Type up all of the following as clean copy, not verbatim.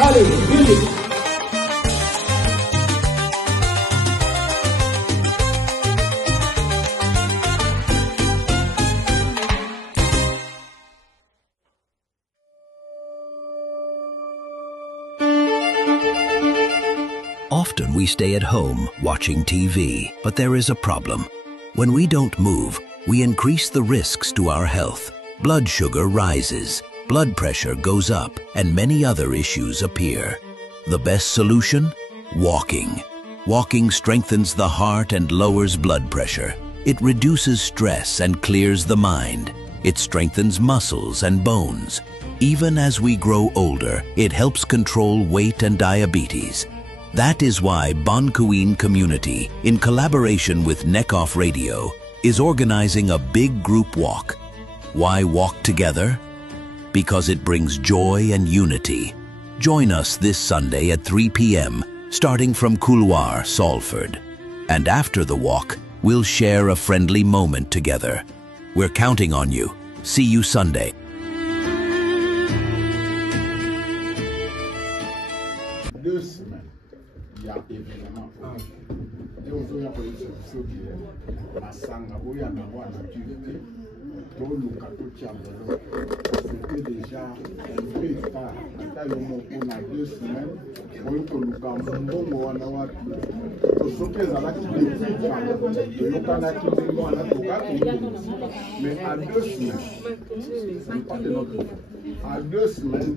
Allez, musique. Often we stay at home watching TV, but there is a problem. When we don't move, we increase the risks to our health. Blood sugar rises, blood pressure goes up, and many other issues appear. The best solution? Walking. Walking strengthens the heart and lowers blood pressure. It reduces stress and clears the mind. It strengthens muscles and bones. Even as we grow older, it helps control weight and diabetes. That is why Bon Queen Community, in collaboration with Neckoff Radio, is organizing a big group walk. Why walk together? Because it brings joy and unity. Join us this Sunday at 3 p.m., starting from Couloir, Salford. And after the walk, we'll share a friendly moment together. We're counting on you. See you Sunday. Il y a évidemment et aujourd'hui on peut se dire masanga boya na wana activité tout le cadeau tiambolo c'était déjà un peu tard ata yo moko na 2 semaines oyo koluka mbongo wana watu soki ezalaki depuis eyokanaki ndenge wana tokaki mais à 2 semaines c'est pas de notre à 2 semaines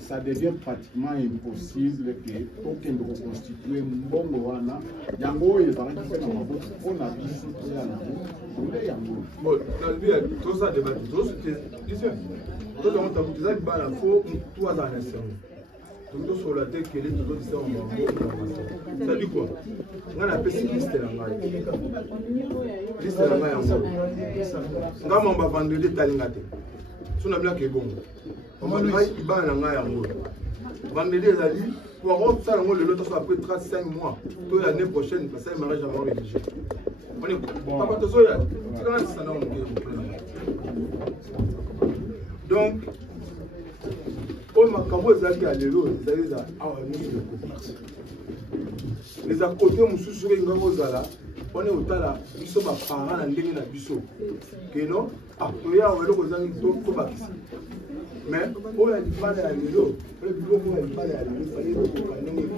ça devient pratiquement impossible que tout le monde constitue un bon wana. Yango est dans la question de ma on a visité la yango. Bon, tout ça débat, tout ça c'est tout le monde a dit ça bala faux tout à la nation. Tout sur la tête que les tout ça on va. Ça dit quoi? On a appelé liste la maille. Liste la maille en gros. On va vendre des talingate. On a bien que bon. On va dire qu'il va en avoir un mot. Vendredi, il a dit, pour avoir ça, le temps après 35 mois, toute l'année prochaine, parce que ça, il m'arrête jamais rédigé. On est bon. Papa, tu sais, donc, on m'a cambré les alliés à l'élo, les alliés à les à côté, on se souvient de Ngozala. On est au Tala, ils sont parents en ligne na biso. Que non, ah, tu y a un autre qui tout bâti. Mais on a dit pas de l'élo, le bureau on a dit pas de l'élo, fallait que on gagne.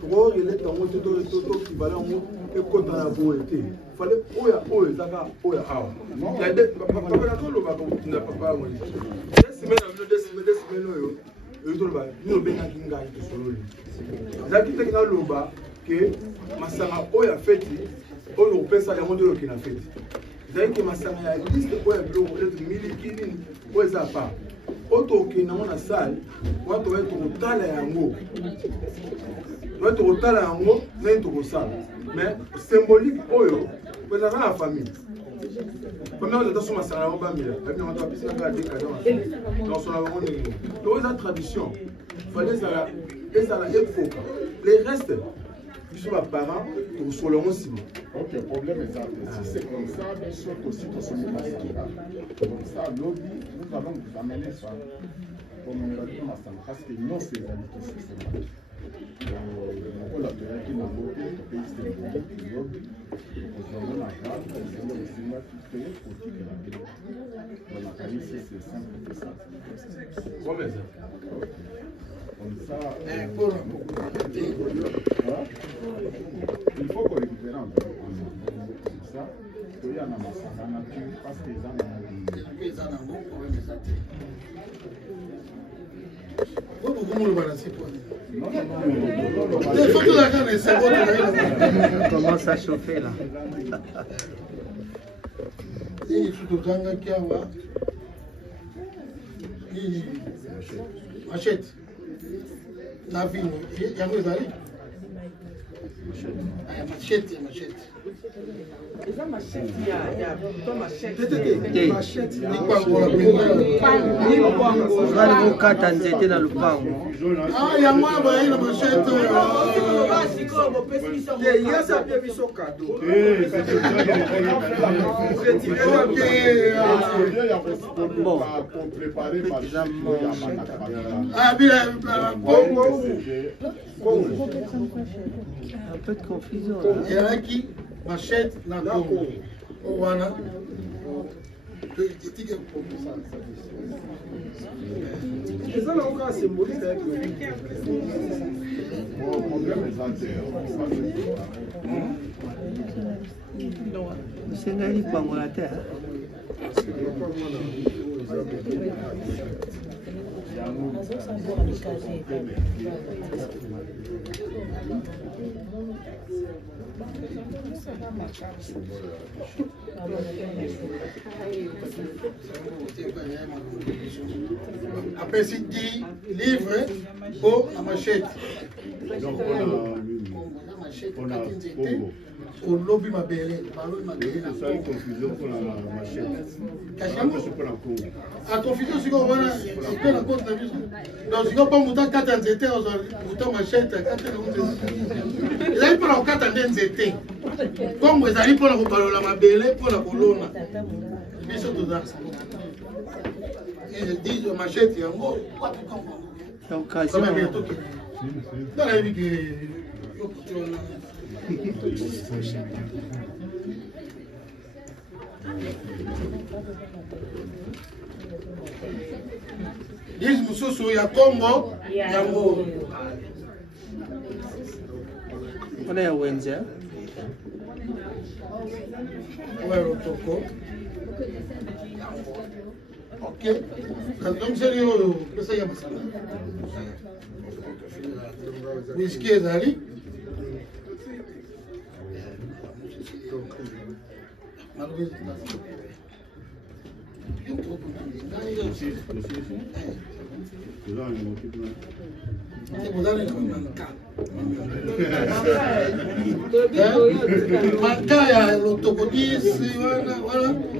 Pour il est en mode tout qui va là et quand on a voté, fallait oya zaka oya ah. Il y a des papa na tout le va continuer papa moi. Des semaines yo. Yo tout le va, nous ben kinga qui solo. Zaki te na loba que masanga oya feti oyo pesa ya mondo qui na feti. Zaki que masanga ya liste oya bloco le milikini oya pa. Auto qui na mona salle, watu wetu utala yango. Watu utala yango na into salle. Mais symbolique oyo pour la famille. Comment on a sur masanga ba mila. Abi on a pisa ka de cadence. Dans son avant donc la tradition. Fallait ça et ça la époque. Les restes ils sont parents pour sur le aussi. Ok, le problème est ça. Si c'est comme ça, bien sûr aussi pour son masanga. Donc ça lobby, nous allons vous amener ça. Pour nous dire masanga parce que non c'est réalité systématique. On a bien qui n'a pas été pays symbolique lobby. Nous avons la grave, nous avons le cinéma qui fait pour tout le monde. Dans la qualité c'est simple que ça. Comment ça? Comme ça, il faut qu'on récupère un peu comme ça. Il y a un massacre nature parce que les On commence à chauffer là. Machette. La vie, il y a des amis. Machete. Kata nzete na lupango. Un peu de confusion. Il y a qui machette dans le Congo. Voilà. C'est ça encore symbolique avec le C'est un lupango la terre. Après, c'est 10 livres pour la machette. Donc, on a Congo. Au lobby ma belle, Ça a une confusion pour la machette. Pour la Congo. La confusion, c'est qu'on voit la compte de vie. Donc, si on pas monter 4 ans d'été, on a machette, 4 ans d'été. Là, il peut avoir 4 ans d'été. Comme vous allez pour la parole à ma belle, pour la colonne. Mais c'est tout ça. Ils disent machette, il y a un mot. C'est occasion. Dans la vie que. Diz mususu ya Congo yango. Ona ya wenze. Ouais, Rotoko. Ok. Donc c'est lui pesa ya masala. Whisky ezali. Makaya lotokodisi wana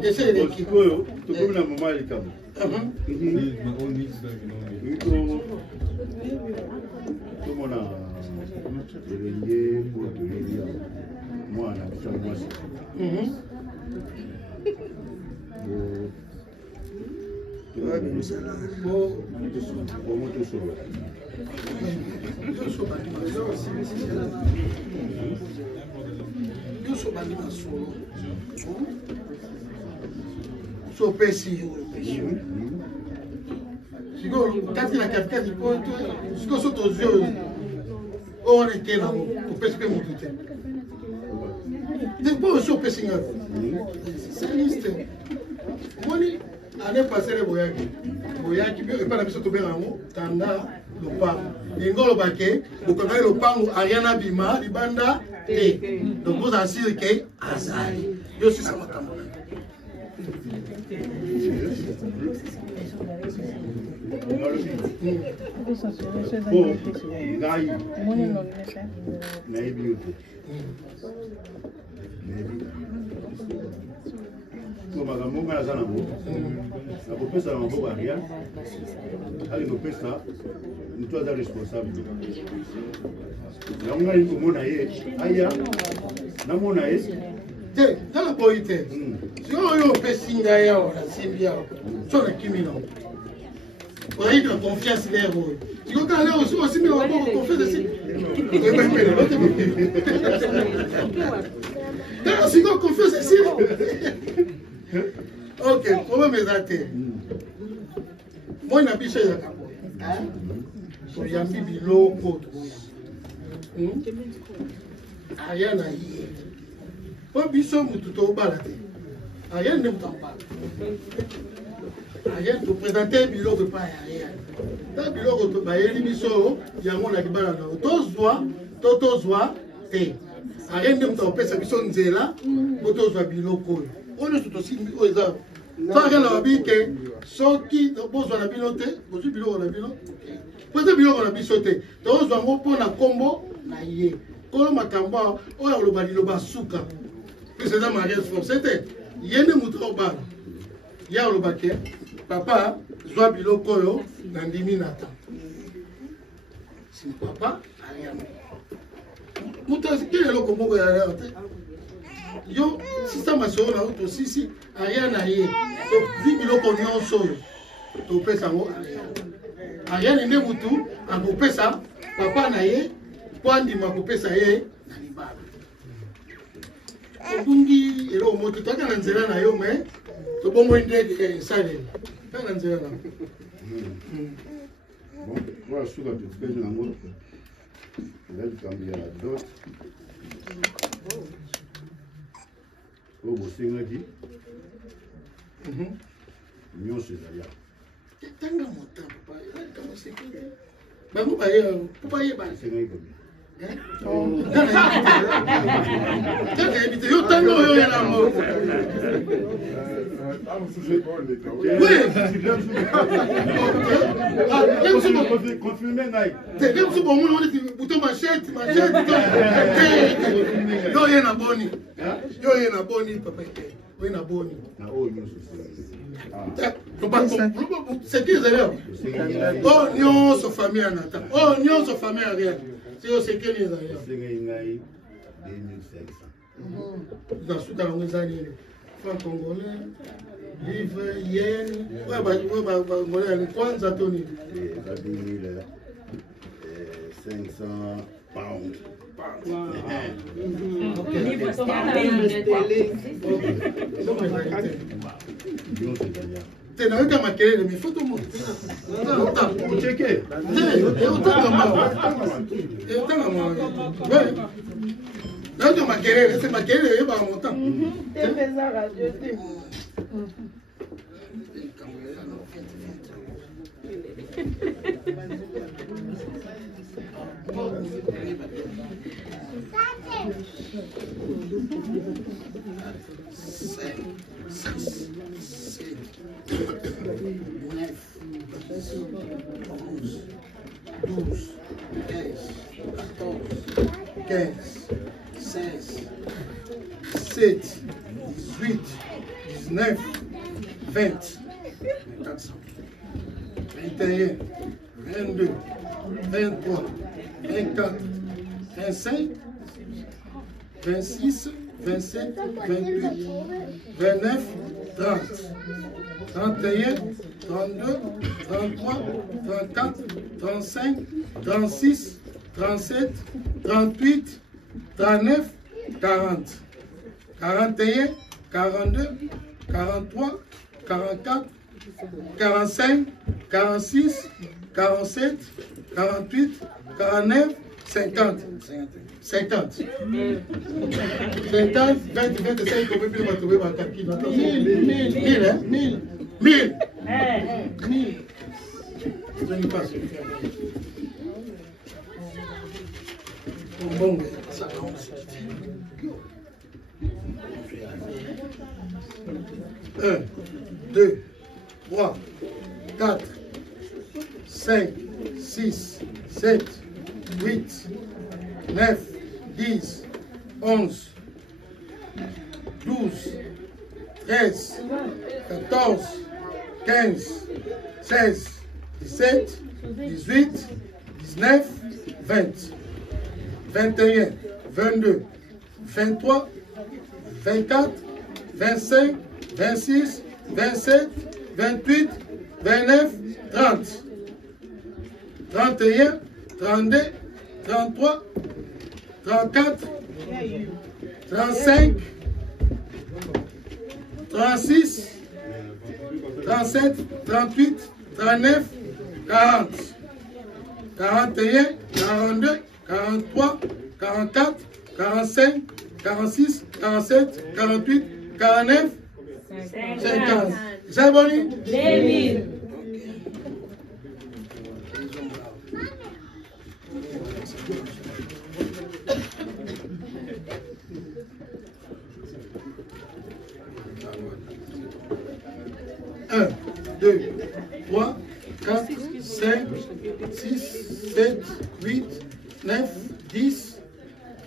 ese l'équipe oyo tokomi na mama likambo tomona elenge otoyelia mwana kisala mwasi Année passée, les Boyaki, pas la mission de Bérango, Tanda, le Pam. Ingolo Baké, vous connaissez le Pam, Ariana Bima, Libanda, T. Donc vous assurez que Azali. Je suis ça, makambo nga naza nango nakopesa na maboko ya rien ali kopesa moto aza responsable yango ngai komona ye aya namona ye te tala boyi te sikoyo opesi ngai awa nasimbi awa so nakimi nango oyebi na confiance lere oyo sikotala lere osimbi na maboko confiance esi oyebempele lote tala sikoyo confiance esi ok, problème est moi na biso ya kapo. So yambi biloko. Aya na yi. Po biso mutu to bala te. Aya ne mutamba. Aya to présenter biloko pa aya. Ta biloko to ba yeli biso yango na libala na tozwa te. Aya ne mutopesa biso nzela, tozwa biloko. On est tout aussi aux armes. Ça rien à que soki bozo na bilote, bozo biloko na bilo. Peut-être biloko na bisote. Tozo ngo pona kombo na ye. Kolo makamba oya oloba liloba suka. Que c'est un mariage forcé. C'était yene muto ba. Ya oloba ke papa zwa biloko yo na ndimi nata. Si papa rien. Muto kile loko moko ya rien. Yo si ça masoro na auto si rien na ye. Donc vi biloko nyonso yo. To pesa ngo rien ne mutu akopesa papa na ye kwandi makopesa ye na libala. Bungi ero moto taka na nzela na yo me to bongo ndege sale. Kana nzela na. Bon, voilà sur la petite page na moto. Là tu cambia la dot. Oh, vous savez qui? Nyonso ezali. Tanga mota papa, kama sekete. Bango baye, papa ye ba. Sengai komi. Tanga ebite yo tanga yo ya na mo. Oui. Confirmé naï. Te dem su bomu on dit bouton machette. Yo ye na boni. Yo ye na boni papa. Yo na boni. Na o nyonso. C'est qui les élèves? Oh, nyonso famille en attente. Oh, nyonso famille en rien. C'est qui les élèves? Sengai ngai 2500. Dans ce cas, on est franc congolais, livre, yen. Ouais, congolais, les kwanza toni. 500 pounds. Tu n'as pas maquillé, mais il faut tout le monde.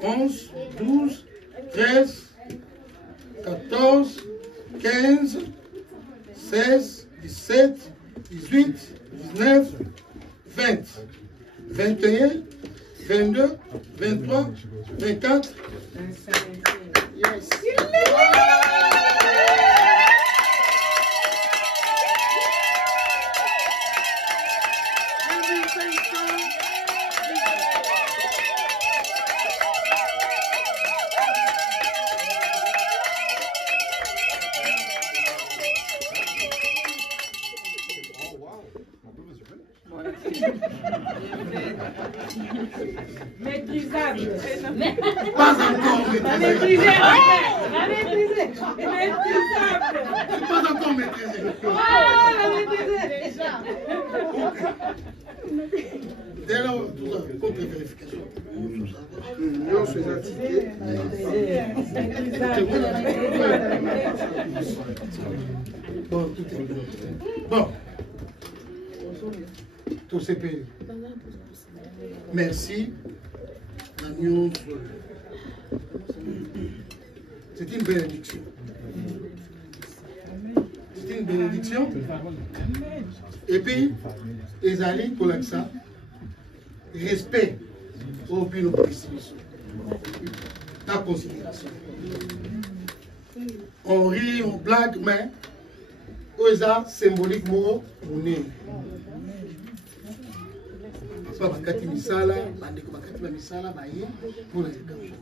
11, 12, 13, 14, 15, 16, 17, 18, 19, 20, 21, 22, 23, 24, 25. Yes. Maîtrisable. Pas encore maîtrisé. La maîtrisée. Maîtrisable. Pas encore maîtrisé. Ah, la maîtrisée. Dès là, tout ça, contre-vérification. Non, c'est attitude. Bon, tout est bon. Bon. Tout c'est payé. Merci. C'est une bénédiction. C'est une bénédiction. Et puis, les alliés pour ça, respect au plus la considération. On rit, on blague, mais osa symbolique mot on est. Pas bakati misala, bandeko bakati ba misala baye pour les gamins.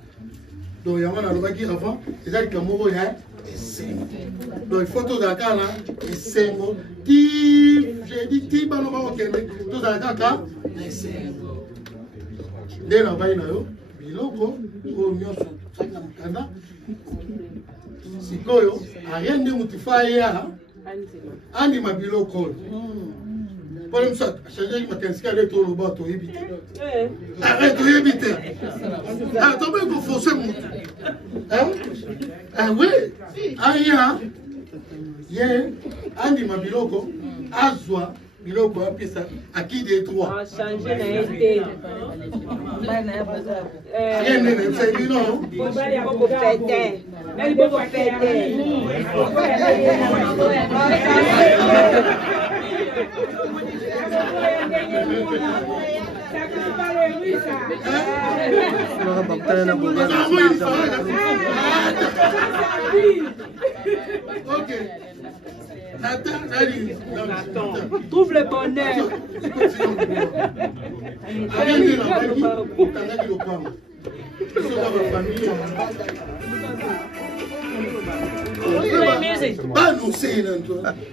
Donc il y a un alobaki avant, c'est ça que mot ya esengo. Donc photo d'aka là, esengo. Ti, j'ai dit ti ba no ba okende, to d'aka esengo. Dès la baye na yo, biloko ko nyoso tsaka mukanda. Sikoyo, ariende mutifaya ya andi mabiloko. Pour le moment, changer ma canne, aller trop le bateau éviter. Arrête de éviter. Ah, t'as bien qu'on force mon. Hein? Ah oui. Ah ya. Yeah. Andi ma biloko. Azwa biloko après ça. À qui des trois? Ah, changer n'a été. Rien n'est fait non. Beaucoup fêter. Elle beaucoup fêter. Ok. Trouve le bonheur.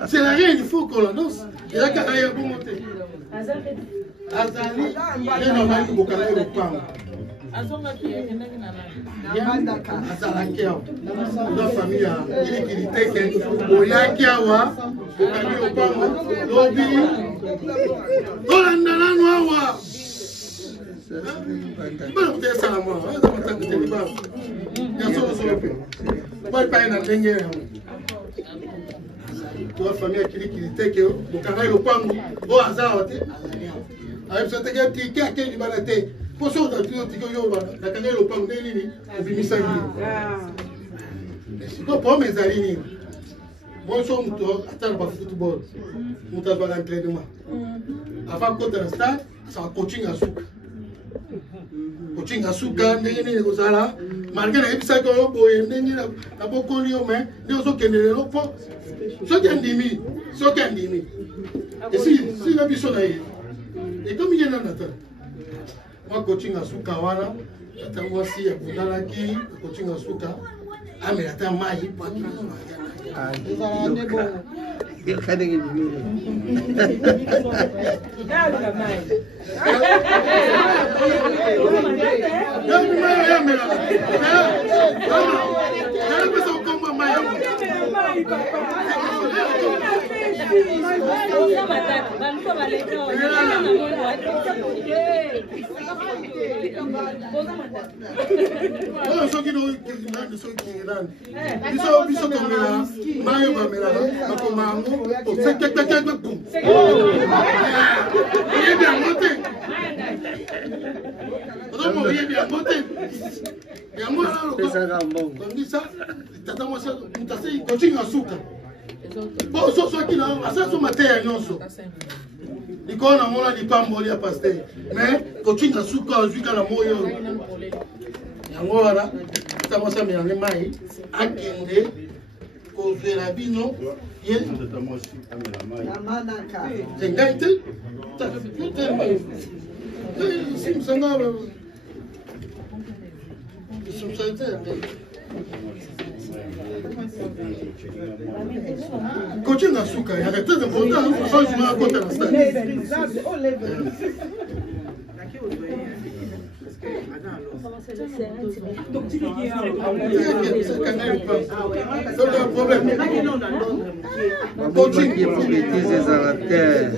C'est la reine, il faut qu'on la danse. Et là, quand il y a bon monter. Azali, il y a un mari qui a le pain. La famille a dit Oyakiawa, Lobi, Olandalanoa. La famille a dit que le pango, au hasard, avec cette guerre qui a été baladé. Pour ça, on a dit que la canne au pango de l'île, et puis Missali. C'est pas pour mes amis. Moi, je suis en football. Nous avons l'entraînement. Avant qu'on ait un stade, c'est un coaching à souk. Coaching à souk, malgré les épisodes que l'on peut y beaucoup de mais nous sommes qui ne l'ont pas. Ce qui est demi, ce qui est demi. Et si la mission est, et comme il y a un autre, moi coaching à souk, moi si à qui coaching à souk, ah mais attends, moi il pas pesaka mbongo kondisa tata mwasi mutase kochinga suka bo soki na asa so mateya nyonso likona mona lipamboli ya pasteur mais kochinga suka ozwika na moyo yango wana tata mwasi amelane mai akende kozwela bino ye tata mwasi amela mai zengai te simsanga Coaching Asuka, il y a des très importants, changement à côté de la stade. coaching qui est propriété des arrêtés.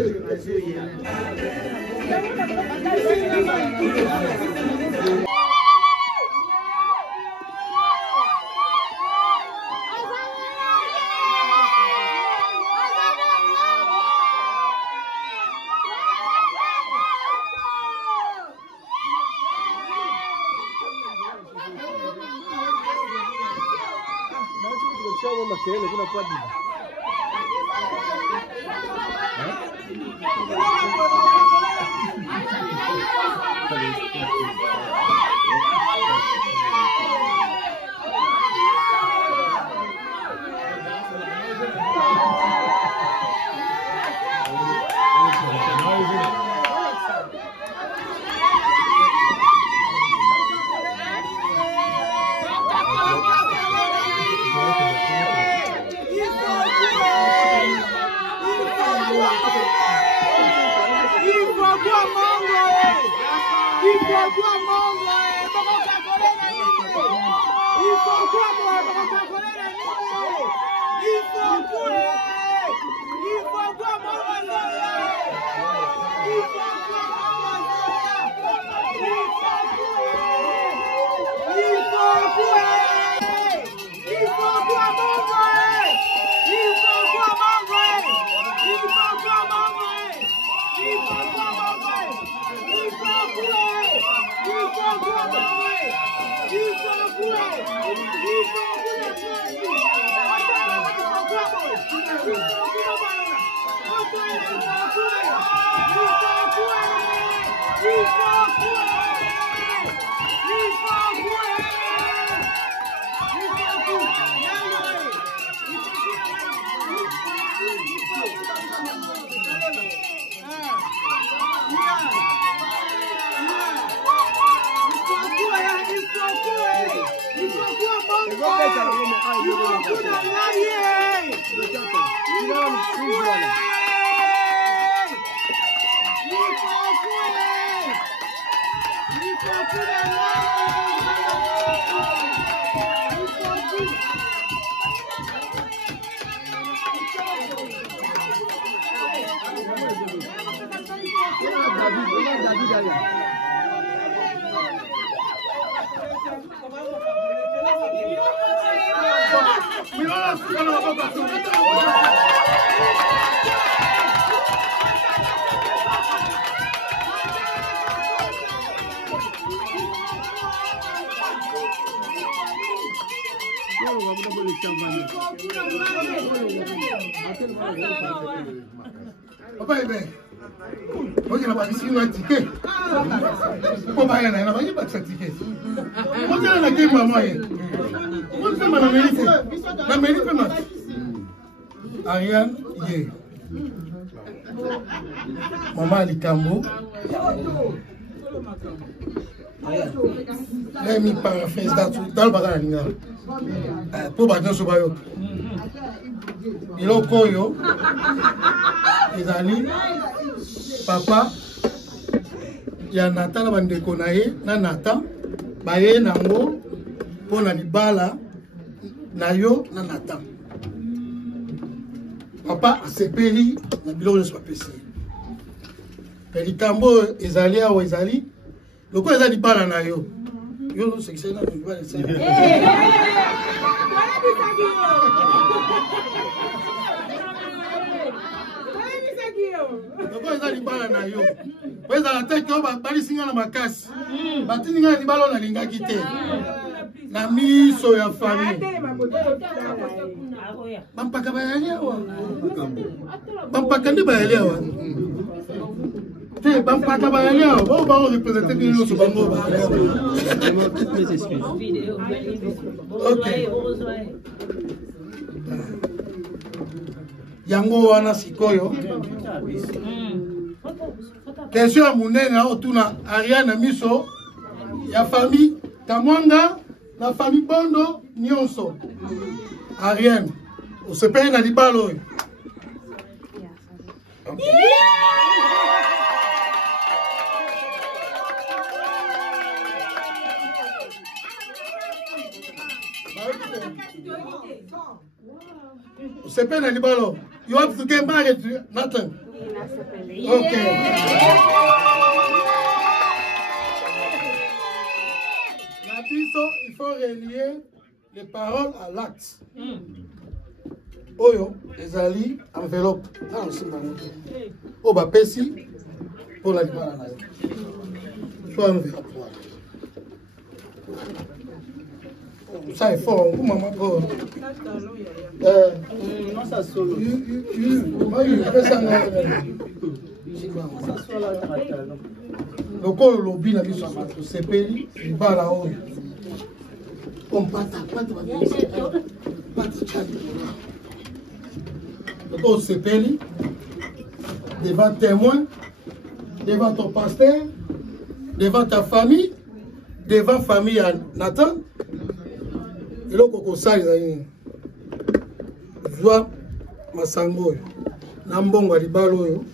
Papa est bien. Ok, la partie sinon un ticket. Pourquoi pas rien, la partie pas de ticket. Moi j'ai la game maman. Moi c'est ma mérite. La mérite pas match. Ariane hier. Maman Likambo. Là mi paraphrase dans le bagage ninga. Pour bagage so bayo. Iloko yo. Ezali papa ya Nata na bandeko na ye na Nata baye nango pona libala na yo na Nata. Papa asepeli na biloko nyonso bapesi. Pe likambo ezali awa ezali loko ezali libala na yo. Yo sekse na libala ezali. Loko ezali libala na yo. Po ezala te ke balisinga na makasi. Batininga na libala na lingaki te. na miso ya famille bampaka bayaliawa bampaka nde bayaliawa te bampaka bayaliawa bao bao représente bino nyonso bango ok yango wana sikoyo question ya monene otuna Ariane miso ya famille Kamwanga na famille Bondo nyonso Ariane osepeli na libala oyo osepeli na libala oyo you have to get married to Nathan. Okay. Il faut relier les paroles à l'acte. Oyo, les alliés, enveloppe. Oh, bah, Pessi, pour la libala. Soit enveloppe. Ça est fort, vous, maman. Non, ça solo. Loko lobi na biso sepeli libala oyo kompata loko sepeli devant témoin, devant ton pasteur, devant ta famille, devant famille à Nathan. Et là, on a dit, Zwa Masango, Nambonga Libalo,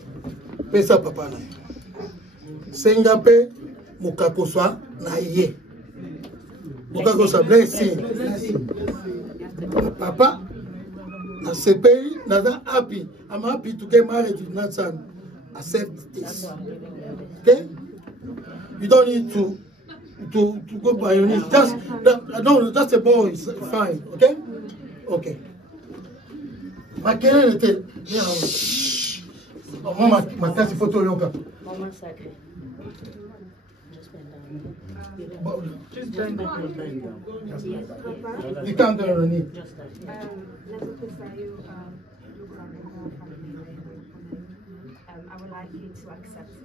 Pesa Papa. Sengape, Mukakoswa, Naye. Mukakoswa, blessing. Papa, na CPI, Nada happy. I'm happy to get married with Nathan. Accept this. Okay? You don't need to go by your knees. Just no, that's a boy. It's fine. Okay? Okay. Makelele était. Maman ma casse photo yoga. Maman sacré. Just bend down. You can't go on it. I would like you to accept it.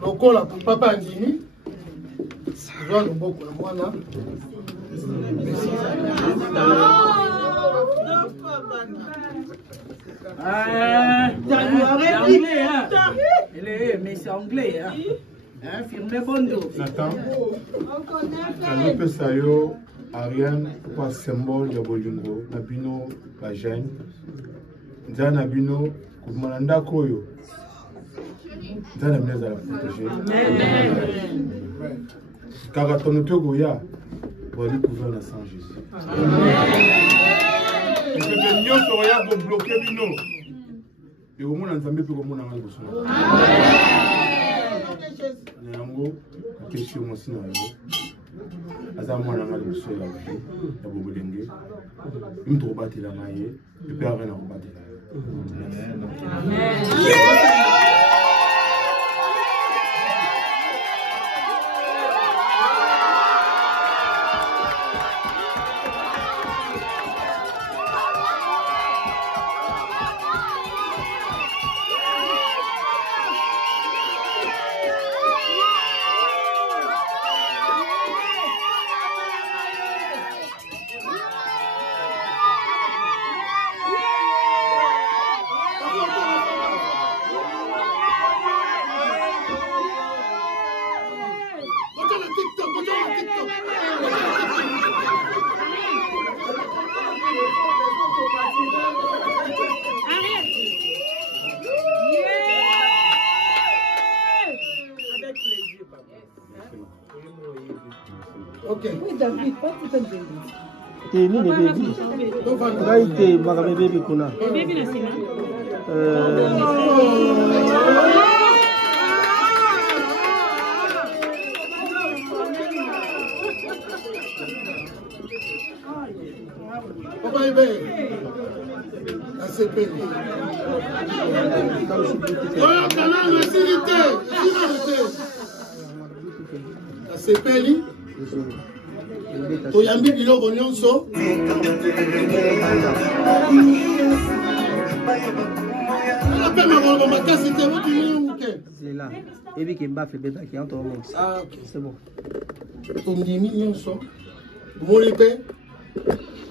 Lokola papa Ndini, Jean Loboko na mwana. Mais c'est anglais, hein? Firme Bondo. Nathan, Kalope Sayo, Ariane, quoi symbole de Bolingo, Nabino, Bajane, Nzana Nabino, Kumalanda Koyo. Nzana Mneza la protéger. Car ton Goya, pour découvrir la Saint Jésus. Et que les nions soient pour bloquer Bino. Et au moins, on ne peut pas le Nango, question aussi dans le Azamana le sol la vie, la Bobolenge, une trop battue la maille, le père rien à rebattre. Nini baby? Right, magabe baby kuna. Baby na sima. Papa Ibe. ACP. Oh, canal de sécurité. ACP li. Toyambi biloko nyonso. C'est là. Et puis qu'il m'a fait bêta qui entre au monde. Ah, ok. C'est bon. Tondimi nyonso. Molipe.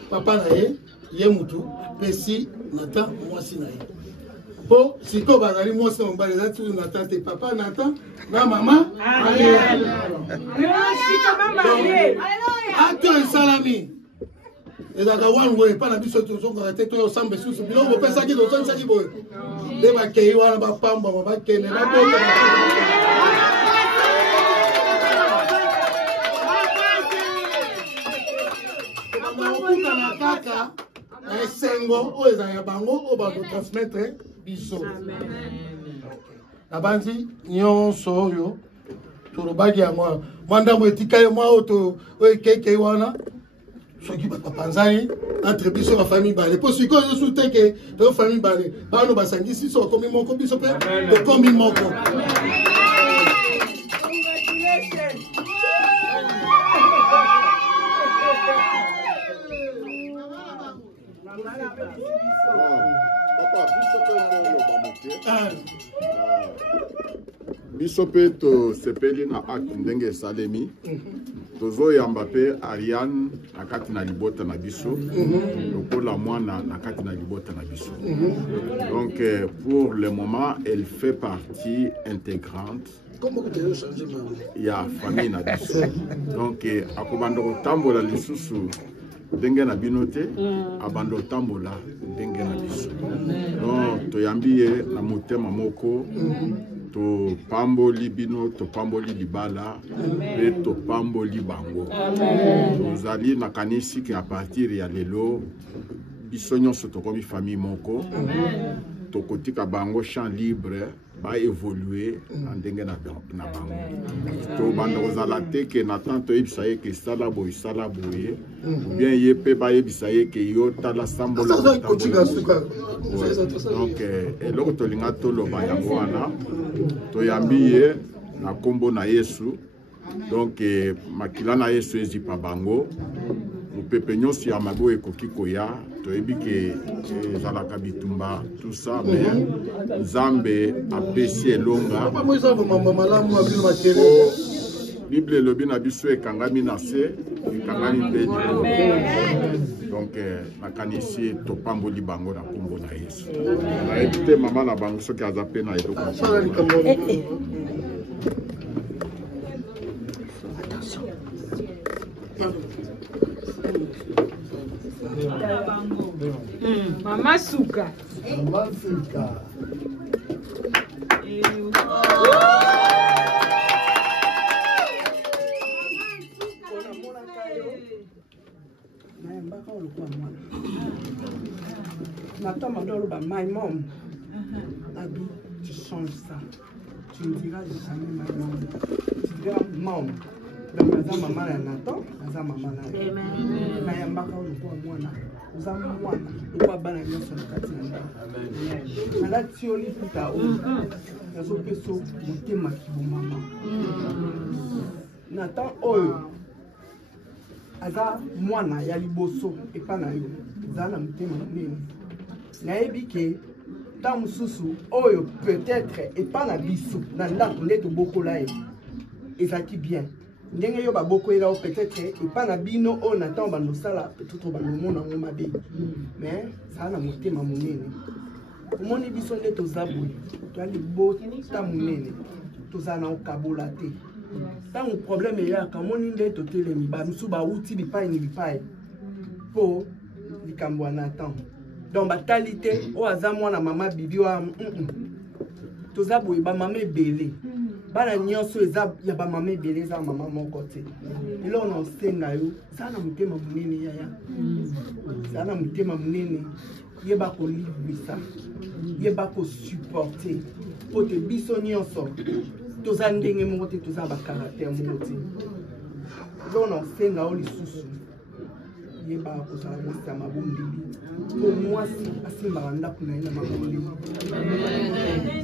Papa nae. Yemutu. Pesi. Nata. Mwasi nae. Po. Siko bazali mwasi na mbali. Zati nata te papa nata. Na mama. Ariel. Ato salami. ezaka one way pa na biso tozongaka te toyosamba lisusu biloko bopesaki tozonisaki boye nde bakei wana bapambama bakende babota okutana kaka na esengo oyo ezala ya bango oyo bakotransmettre biso na banzi nyonso oyo tolobaki yango mwa ndambo etikali mwa oyo ekekei wana soki bapanzani entre biso ba famille bale po siko zo teke to famille bale bano basangisi so komi moko biso pe to komi moko papa biso pe to sepeli na acte ndenge salemi tozo yamba pe Ariane na kati na libota na biso lokola mwana na kati na libota na biso donc pour le moment elle fait partie intégrante ya famille na biso donc akobanda kotambola lisusu ndenge na bino te abanda kotambola ndenge na biso donc toyambi ye na motema moko to pamboli bino to pamboli libala pe to pamboli bango tozali na kanisi ke a partir ya lelo biso nyonso tokomi famille moko tokotika bango champ libre ba évoluer na ndenge na bango to banda kozala te ke na tant toyebisa ye ke sala boye ou bien ye pe ba yebisa ye ke yo tala sambola donc eloko tolinga toloba yango wana toyambi ye na kombo na Yesu donc makila na Yesu ezipa bango mopepe nyonso ya mabe ekoki koya toyebi ke ezalaka bitumba tout ça mais Nzambe apesi elonga Bible elobi na biso ekangami na se ekangami mpe likolo donc nakanisi topamboli bango na kombo na Yesu nayebi te mama na bango soki aza mpe na eloko Mama Suka. Mama Suka. My mom, Abby, tu changes ça. Tu me diras jamais my mom. Tu diras mom. Donc, as maman na Nathan, as maman na. Na yambaka ulukuwa mwana. Uza mwana. Ukwa bana nyoso nakati na. Na la tioli puta o. Nazo peso motema kibo mama. Nathan oyo. Aza mwana ya liboso epa na yo. Zana motema nini. Nayebi ke ta mususu oyo peut-être epa na biso na ndako nde tobokola ye. Ezaki bien. Ndenge yo baboko ela o peut-être epa na bino o na temps banosala peut-être banomona ngo mabe. Mais ça na motema monene. Omoni biso nde tozaboye. Toali bota monene. Tozana okabola te. Tango problème eyaka moni nde totelemi ba musu ba uti bipai ni bipai. Po likambo na temps. Donc batalité o aza mwana mama bibi wa tozaboye ba mama ebele. bana nyonso eza ya bamama ebele eza mama moko te eloko na osenga yo eza na motema monene yaya eza na motema monene yeba kolibwisa yeba kosuporte po te biso nyonso toza ndenge moko te toza bakaraktere moko te eloko na osenga yo lisusu yeba kozala mosi ya mabondeli po mwasi asimbaka ndako na ye na mabondeli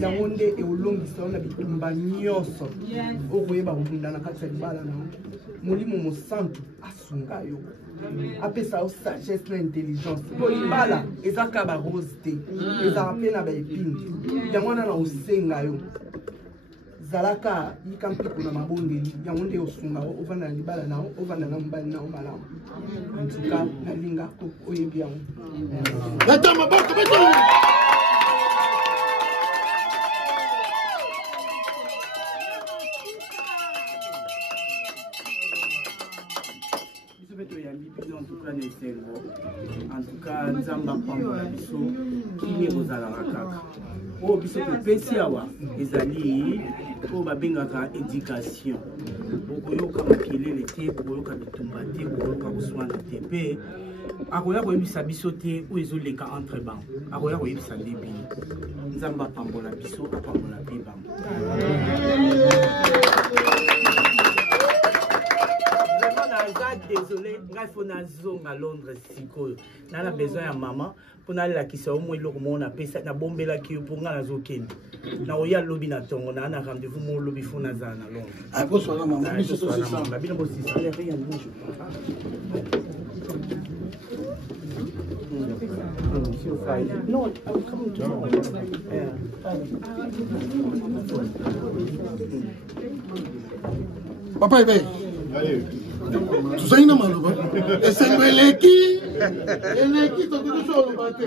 yango nde eolongisa yo na bitumba nyonso okoyeba kobunda na kati ya libala na yo molimo mosantu asunga yo apesa yo sagesse na intelligence po libala eza ka barose te ezaka mpe na baepine yango wana na osenga yo zalaka yika mpiko na mabondeli yango nde osunga ovanda na libala na yo ovanda na mobali na yo malamu antuka nalingako oyebi yango beta maboko beta en tout cas nesengo en tout cas nzamba pambola biso kini kozalaka kaka oyo biso topesi awa ezali oyo babengaka éducation bokoyoka makelele te bokoyoka bitumba te bokoyoka koswana te mpe akoya koyebisa biso te oyo ezoleka entre bango akoya koyebisa nde bino nzamba apambola biso apambola mpe bango. Désolé, il faut nazonga à Londres sikoyo. Na la besoin ya maman pour na la kisa au moins eloko mona pesa na bombela ki pour nga nazokende. Na oya lobby na tongo na rendez-vous mon lobby fo na za na Londres. Ah bo so na maman, biso so c'est ça. La bino bo c'est ça, il y a rien de non, I'm coming tomorrow. Papa ebe. Tuzaina maloba. Esengo eleki tokutu so oloba te.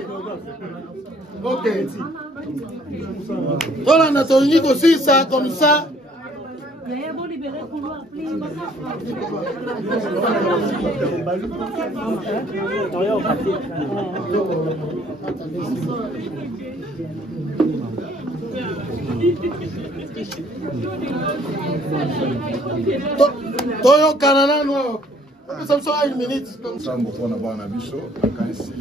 Ok. Voilà, on a tourné aussi ça comme ça. Toyo Canada no. Ça me sera une minute comme ça. Mbona bwana biso akansi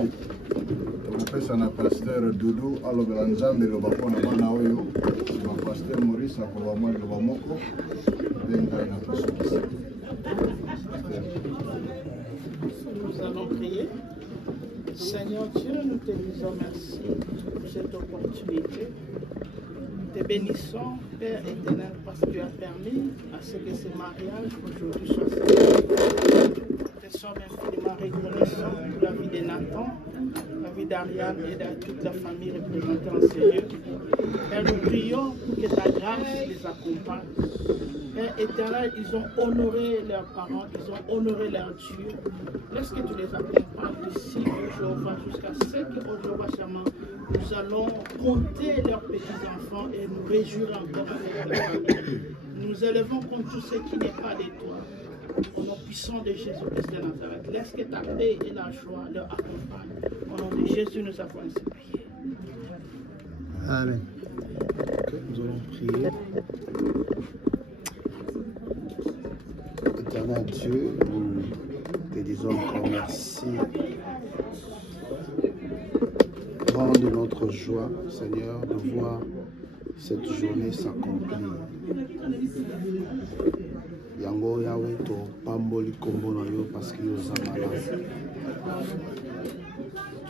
tokopesa na pasteur Dudu alobela nzambe loba mpona bana oyo ba pasteur Maurice akoloba mwa loba moko benga na tosukisa. Nous allons prier. Seigneur Dieu, nous te disons merci pour cette opportunité. Te bénissons, Père éternel, parce que tu as permis à ce que ce mariage aujourd'hui soit célébré. Te sommes infiniment reconnaissants pour la vie de Nathan, la vie d'Ariane et de toute la famille représentée en Seigneur. Père, nous prions pour que ta grâce les accompagne. Père éternel, ils ont honoré leurs parents, ils ont honoré leur Dieu. Laisse que tu les accompagnes d'ici au Jéhovah jusqu'à ce qu'au Jéhovah, nous allons compter leurs petits-enfants et nous réjouir encore avec eux. Nous élevons contre tout ce qui n'est pas de toi. Au nom puissant de Jésus-Christ de Nazareth, laisse que ta paix et la joie leur accompagnent. Au nom de Jésus, nous avons ainsi prié. Amen. Okay, nous allons prier. Éternel Dieu, nous te disons encore merci. Grand de notre joie, Seigneur, de voir cette journée s'accomplir. Yango Yahweh to pamboli kombo na yo parce que yo zamala.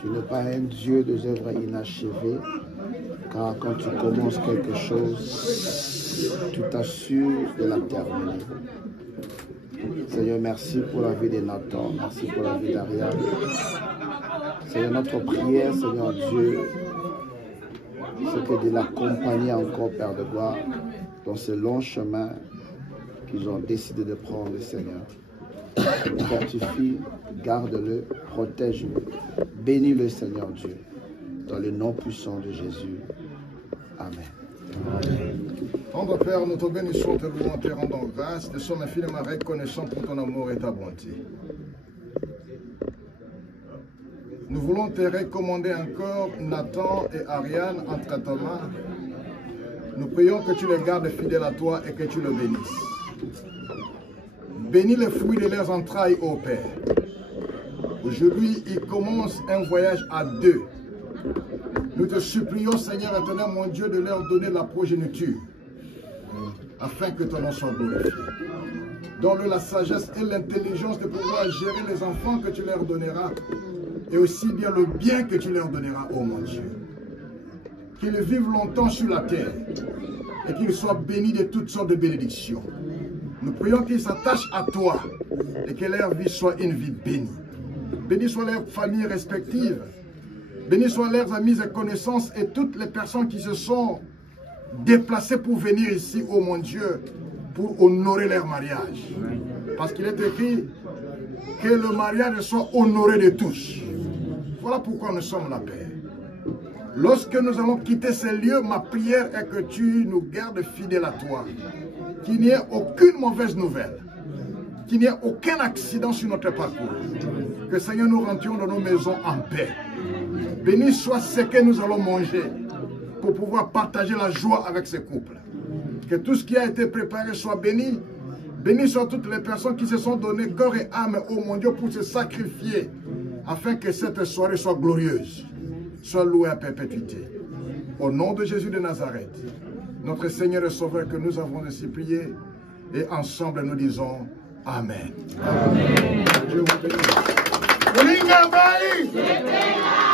Tu n'es pas un Dieu des œuvres inachevées, car quand tu commences quelque chose, tu t'assures de la terminer. Seigneur, merci pour la vie de Nathan, merci pour la vie d'Ariane. Seigneur, notre prière, Seigneur Dieu, c'est que de l'accompagner encore, Père de gloire, dans ce long chemin qu'ils ont décidé de prendre, Seigneur. Fortifie, garde-le, protège-le, bénis-le, Seigneur Dieu, dans le nom puissant de Jésus. Amen. Tendre Père, nous te bénissons, te louons, te rendons grâce, te sommes infiniment reconnaissants pour ton amour et ta bonté. Nous voulons te recommander encore Nathan et Ariane entre ta main, Nous prions que tu les gardes fidèles à toi et que tu le bénisses. Bénis les fruits de leurs entrailles, ô Père. Aujourd'hui, ils commencent un voyage à deux. Nous te supplions, Seigneur éternel, mon Dieu, de leur donner la progéniture, afin que ton nom soit glorifié. Donne-leur la sagesse et l'intelligence de pouvoir gérer les enfants que tu leur donneras, et aussi bien le bien que tu leur donneras, ô mon Dieu. Qu'ils vivent longtemps sur la terre, et qu'ils soient bénis de toutes sortes de bénédictions. Nous prions qu'ils s'attachent à toi, et que leur vie soit une vie bénie. Bénis soient leurs familles respectives. Bénis soient leurs amis et connaissances et toutes les personnes qui se sont déplacées pour venir ici, ô mon Dieu, pour honorer leur mariage. Parce qu'il est écrit que le mariage soit honoré de tous. Voilà pourquoi nous sommes là, Père. Lorsque nous allons quitter ces lieux, ma prière est que tu nous gardes fidèles à toi. Qu'il n'y ait aucune mauvaise nouvelle. Qu'il n'y ait aucun accident sur notre parcours. Que Seigneur, nous rentrions dans nos maisons en paix. Béni soit ce que nous allons manger pour pouvoir partager la joie avec ces couples. Que tout ce qui a été préparé soit béni. Béni soient toutes les personnes qui se sont données corps et âme, ô mon Dieu, pour se sacrifier afin que cette soirée soit glorieuse. Sois loué à perpétuité. Au nom de Jésus de Nazareth, notre Seigneur et Sauveur, que nous avons ainsi prié, et ensemble nous disons Amen. Amen. Dieu vous bénisse. Molinga Bali!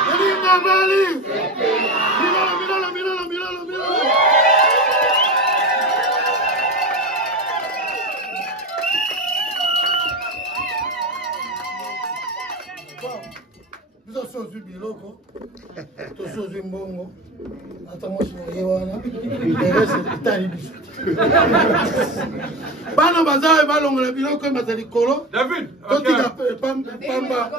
Molinga Bali! Milolo. Biso sozu biloko, to sozu mbongo, ata mwasi moye wana, erese itali biso. Bana bazawe balongola biloko emaza likolo. David, totika pamba.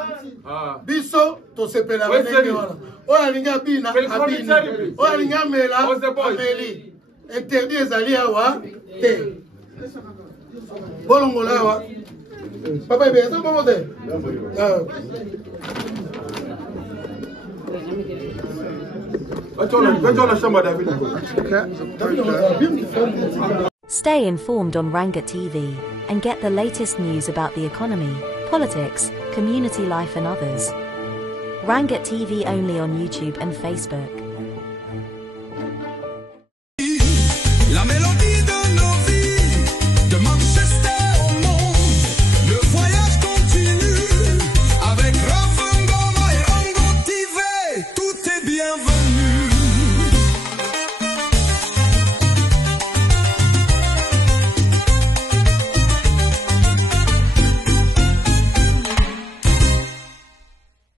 Biso tosepela banenge wana. Oyo alingi abina, abina. Oyo alingi amela, ameli. Interdit ezali awa te. Bolongola awa. Papa ibe, eza bongo te? Stay informed on Rangat TV and get the latest news about the economy, politics, community life and others. Rangat TV only on YouTube and Facebook.